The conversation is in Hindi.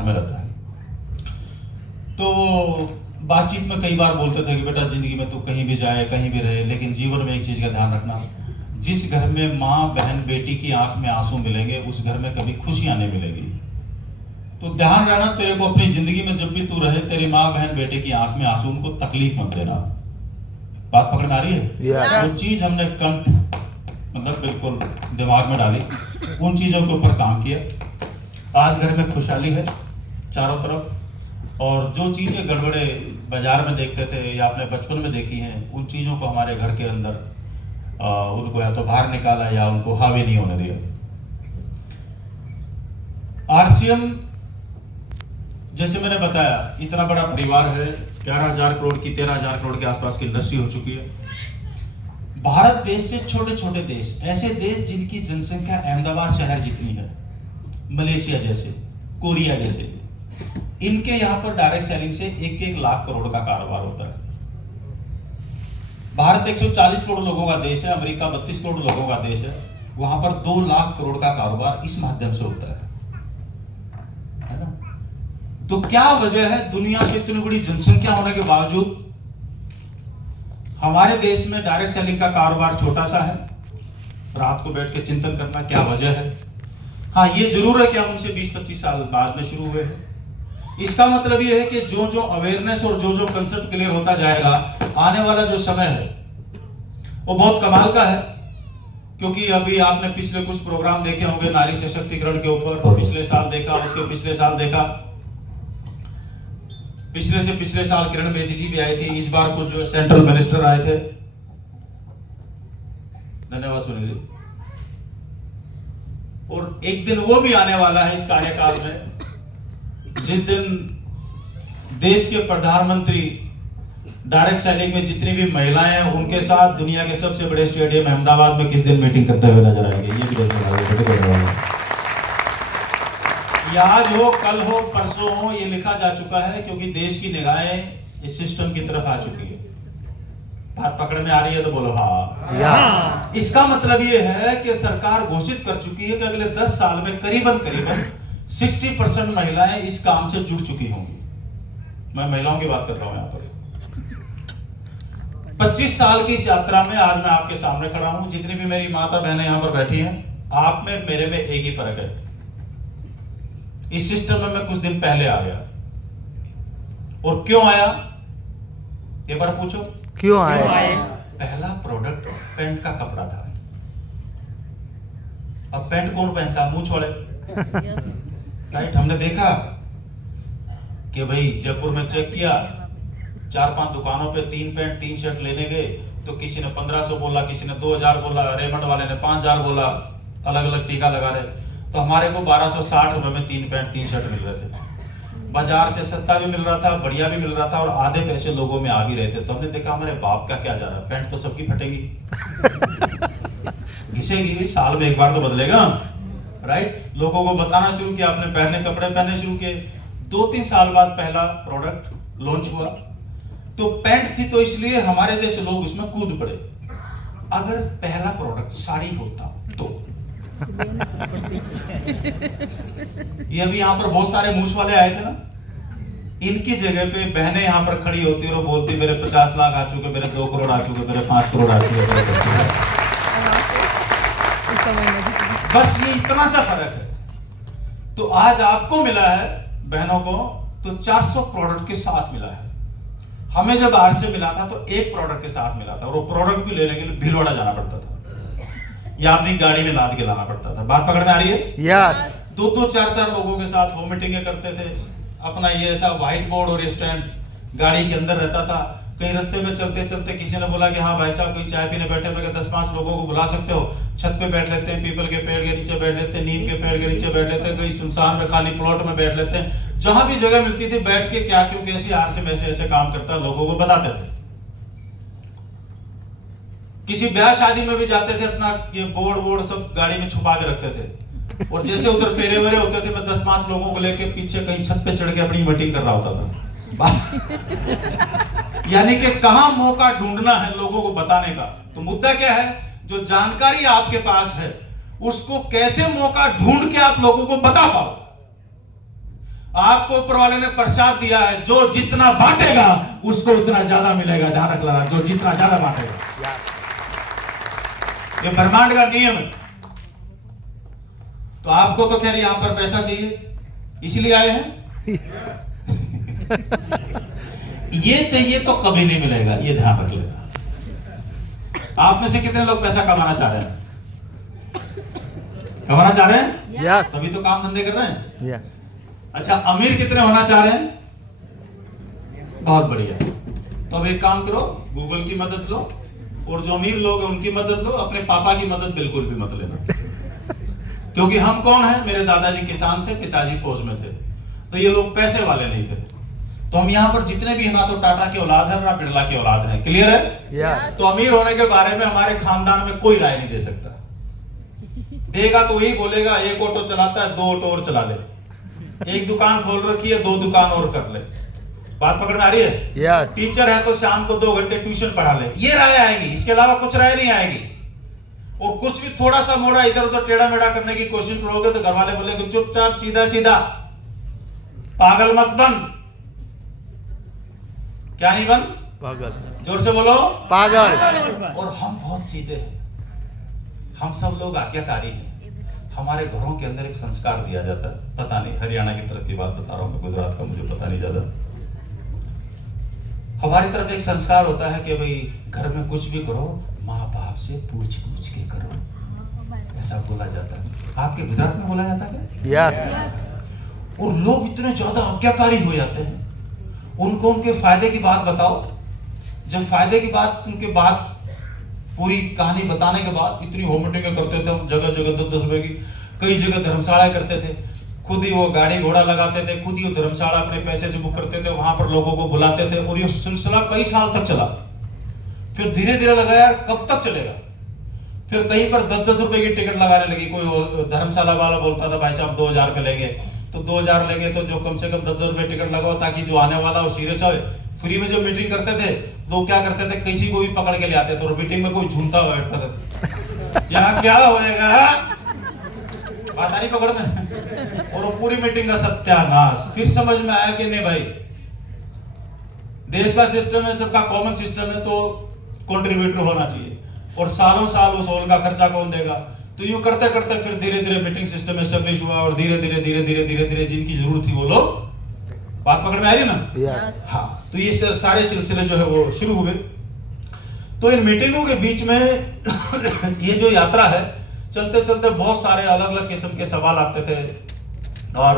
में रहता है। तो बातचीत में कई बार बोलते थे कि बेटा जिंदगी में तू कहीं भी जाए कहीं भी रहे, लेकिन जीवन में एक चीज का ध्यान रखना, जिस घर में माँ बहन बेटी की आंख में आंसू मिलेंगे उस घर में कभी खुशियां नहीं मिलेगी। तो ध्यान रहना, तेरे को अपनी जिंदगी में जब भी तू रहे तेरी माँ बहन बेटे की आंख में आंसू, उनको तकलीफ मत देना। बात पकड़ में आ रही है? वो चीज हमने कंठ मतलब बिल्कुल दिमाग में डाली, उन चीजों के ऊपर काम किया। आज घर में खुशहाली है चारों तरफ, और जो चीजें गड़बड़े बाजार में देखते थे या अपने बचपन में देखी हैं, उन चीजों को हमारे घर के अंदर उनको या तो बाहर निकाला या उनको हावी नहीं होने दिया। आरसीएम जैसे मैंने बताया इतना बड़ा परिवार है, 11,000 करोड़ की 13,000 करोड़ के आसपास की इंडस्ट्री हो चुकी है। भारत देश से छोटे छोटे देश, ऐसे देश जिनकी जनसंख्या अहमदाबाद शहर जितनी है, मलेशिया जैसे, कोरिया जैसे, इनके यहां पर डायरेक्ट सेलिंग से 1-1 लाख करोड़ का कारोबार होता है। भारत 140 करोड़ लोगों का देश है, अमेरिका 32 करोड़ लोगों का देश है, वहां पर 2 लाख करोड़ का कारोबार इस माध्यम से होता है ना? तो क्या वजह है दुनिया से इतनी बड़ी जनसंख्या होने के बावजूद हमारे देश में डायरेक्ट सेलिंग का कारोबार छोटा सा है? रात को बैठ के चिंतन करना क्या वजह है। हाँ, ये जरूर है कि हम उनसे 20-25 साल बाद में शुरू हुए हैं। इसका मतलब ये है कि जो जो अवेयरनेस और जो जो कंसेप्ट क्लियर होता जाएगा, आने वाला जो समय है वो बहुत कमाल का है। क्योंकि अभी आपने पिछले कुछ प्रोग्राम देखे होंगे नारी सशक्तिकरण के ऊपर, पिछले साल देखा, उसके पिछले साल देखा, पिछले से पिछले साल किरण बेदी जी भी आई थी, इस बार कुछ जो सेंट्रल मिनिस्टर आए थे। धन्यवाद सुनील जी। और एक दिन वो भी आने वाला है इस कार्यकाल में जिस दिन देश के प्रधानमंत्री डायरेक्ट सेलिंग में जितनी भी महिलाएं हैं उनके साथ दुनिया के सबसे बड़े स्टेडियम अहमदाबाद में किस दिन मीटिंग करते हुए नजर आएंगे। ये भी देखने वाले या आज हो, कल हो, परसों हो, ये लिखा जा चुका है, क्योंकि देश की निगाहें इस सिस्टम की तरफ आ चुकी है। बात पकड़ में आ रही है तो बोलो हाँ। इसका मतलब ये है कि सरकार घोषित कर चुकी है कि अगले 10 साल में करीबन 60% महिलाएं इस काम से जुड़ चुकी होंगी। मैं महिलाओं की बात कर रहा हूं। यहां पर 25 साल की इस यात्रा में आज मैं आपके सामने खड़ा हूं। जितनी भी मेरी माता बहनें यहां पर बैठी हैं, आप में मेरे में एक ही फर्क है, इस सिस्टम में मैं कुछ दिन पहले आ गया। और क्यों आया एक बार पूछो, क्यों आए? पहला प्रोडक्ट पेंट का कपड़ा था। अब पेंट कौन पहनता? मूंछ वाले। राइट, हमने देखा कि भाई जयपुर में चेक किया, 4-5 दुकानों पे 3 पैंट 3 शर्ट लेने गए तो किसी ने 1500 बोला, किसी ने 2000 बोला, रेमंड वाले ने 5000 बोला, अलग अलग टीका लगा रहे। तो हमारे को 1260 रुपए में 3 पैंट 3 शर्ट मिल रहे थे। बाजार से सस्ता भी मिल रहा था, बढ़िया भी मिल रहा था, और आधे पैसे लोगों में आ भी रहे थे। तो हमने देखा हमारे बाप का क्या जा रहा है, पैंट तो सबकी फटेगी घिसेगी भी, साल में एक बार तो बदलेगा। राइट, लोगों को बताना शुरू किया, अपने पहनने कपड़े पहनने शुरू किए। 2-3 साल बाद पहला प्रोडक्ट लॉन्च हुआ। तो पैंट थी तो इसलिए हमारे जैसे लोग उसमें कूद पड़े। अगर पहला प्रोडक्ट साड़ी होता तो ये अभी यहां पर बहुत सारे मूछ वाले आए थे ना, इनकी जगह पे बहनें यहां पर खड़ी होती और बोलती मेरे 50 लाख आ चुके, मेरे 2 करोड़ आ चुके, मेरे 5 करोड़ आ चुके। बस ये इतना सा फर्क है। तो आज आपको मिला है बहनों को तो 400 प्रोडक्ट के साथ मिला है। हमें जब आरसे मिला था तो 1 प्रोडक्ट के साथ मिला था, और वो प्रोडक्ट भी लेने के लिए भीलवाड़ा जाना पड़ता था या अपनी गाड़ी में लाद के लाना पड़ता था। बात पकड़ में आ रही है? यस। 2-2, 4-4 लोगों के साथ वो मीटिंगें करते थे। अपना ये ऐसा व्हाइट बोर्ड और स्टैंड गाड़ी के अंदर रहता था। कहीं रास्ते में चलते चलते किसी ने बोला कि हाँ भाई साहब कोई चाय पीने बैठे, मैं 10-5 लोगों को बुला सकते हो, छत पे बैठ लेते हैं, पीपल के पेड़ के नीचे बैठ लेते हैं, नीम के पेड़ के नीचे बैठ लेते हैं, कहीं सुनसान में खाली प्लॉट में बैठ लेते हैं। जहां भी जगह मिलती थी बैठ के क्या क्यों कैसे आरसे में ऐसे काम करता है लोगों को बताते थे। किसी ब्याह शादी में भी जाते थे, अपना ये बोर्ड सब गाड़ी में छुपा के रखते थे, और जैसे उधर फेरे वेरे होते थे मैं 10-5 लोगों को लेके पीछे कहीं छत पे चढ़ के अपनी मीटिंग कर रहा होता था। यानी कि कहां मौका ढूंढना है लोगों को बताने का। तो मुद्दा क्या है, जो जानकारी आपके पास है उसको कैसे मौका ढूंढ के आप लोगों को बता पाओ। आपको ऊपर वाले ने प्रसाद दिया है, जो जितना बांटेगा उसको उतना ज्यादा मिलेगा। ध्यान रख लेना, जो जितना ज्यादा बांटेगा। ये ब्रह्मांड का नियम है। तो आपको तो खैर यहां पर पैसा चाहिए, इसलिए आए हैं। ये चाहिए तो कभी नहीं मिलेगा, ये ध्यान रख लेना। आप में से कितने लोग पैसा कमाना चाह रहे हैं? कमाना चाह रहे हैं? यस। तभी तो काम धंधे कर रहे हैं। या अच्छा, अमीर कितने होना चाह रहे हैं? बहुत बढ़िया। तो अब एक काम करो, गूगल की मदद लो, और जो अमीर लोग हैं उनकी मदद लो, अपने पापा की मदद बिल्कुल भी मत लेना। क्योंकि हम कौन है? मेरे दादाजी किसान थे, पिताजी फौज में थे, तो ये लोग पैसे वाले नहीं थे। तो हम यहाँ पर जितने भी हैं, ना तो टाटा के औलाद है ना बिरला के औलाद है। क्लियर है? यस। तो अमीर होने के बारे में हमारे खानदान में कोई राय नहीं दे सकता। देगा तो वही बोलेगा, एक ऑटो चलाता है, 2 ऑटो और चला ले, एक दुकान खोल रखी है, 2 दुकान और कर ले। बात पकड़ में आ रही है? यस। टीचर है तो शाम को 2 घंटे ट्यूशन पढ़ा ले, ये राय आएगी, इसके अलावा कुछ राय नहीं आएगी। और कुछ भी थोड़ा सा मोड़ा इधर उधर टेढ़ा मेढ़ा करने की कोशिश करोगे तो घर वाले बोलेंगे चुपचाप सीधा सीधा, पागल मत बन। क्या नहीं बन? पागल। जोर से बोलो, पागल। और हम बहुत सीधे हैं, हम सब लोग आज्ञाकारी हैं। हमारे घरों के अंदर एक संस्कार दिया जाता है, पता नहीं हरियाणा की तरफ की बात बता रहा हूं मैं, गुजरात का मुझे पता नहीं ज्यादा। हमारी तरफ एक संस्कार होता है कि भाई घर में कुछ भी करो माँ बाप से पूछ पूछ के करो, ऐसा बोला जाता है। आपके गुजरात में बोला जाता है? यस। और लोग इतने ज्यादा आज्ञाकारी हो जाते हैं, उनको उनके फायदे की बात बताओ। जब फायदे की बात, उनके बाद पूरी कहानी बताने के बाद इतनी होमटिंग करते थे हम, जगह जगह 10-10 रुपए की, कई जगह धर्मशाला करते थे, खुद ही वो गाड़ी घोड़ा लगाते थे, खुद ही वो धर्मशाला अपने पैसे से बुक करते थे, वहां पर लोगों को बुलाते थे, और ये सिलसिला कई साल तक चला। फिर धीरे धीरे लगा यार कब तक चलेगा, फिर कहीं पर 10-10 रुपए की टिकट लगाने लगी। कोई धर्मशाला वाला बोलता था भाई साहब 2000 रुपए लेंगे, तो 2000 लेंगे तो जो कम से कम 10 रुपए टिकट लगाओ, ताकि जो आने वाला वो सीरियस हो। फ्री में जो मीटिंग करते थे लोग क्या करते थे, किसी को भी पकड़ के ले आते थे, और मीटिंग में कोई झूमता हुआ बैठता था, यहाँ क्या होएगा, बात आ रही पकड़ में, और वो पूरी मीटिंग का सत्यानाश। फिर समझ में आया कि नहीं भाई, देश का सिस्टम है, सबका कॉमन सिस्टम है, तो कंट्रीब्यूटर होना चाहिए, और सालों साल उस हॉल का खर्चा कौन देगा। तो यूं करते करते फिर धीरे धीरे मीटिंग सिस्टम एस्टेब्लिश हुआ, और धीरे धीरे जिनकी जरूरत थी वो लोग, बात पकड़ में आ रही ना? यस। हाँ, तो ये सारे सिलसिले जो है वो शुरू हुए। तो इन मीटिंगों के बीच में ये जो यात्रा है, चलते चलते बहुत सारे अलग अलग किस्म के सवाल आते थे, और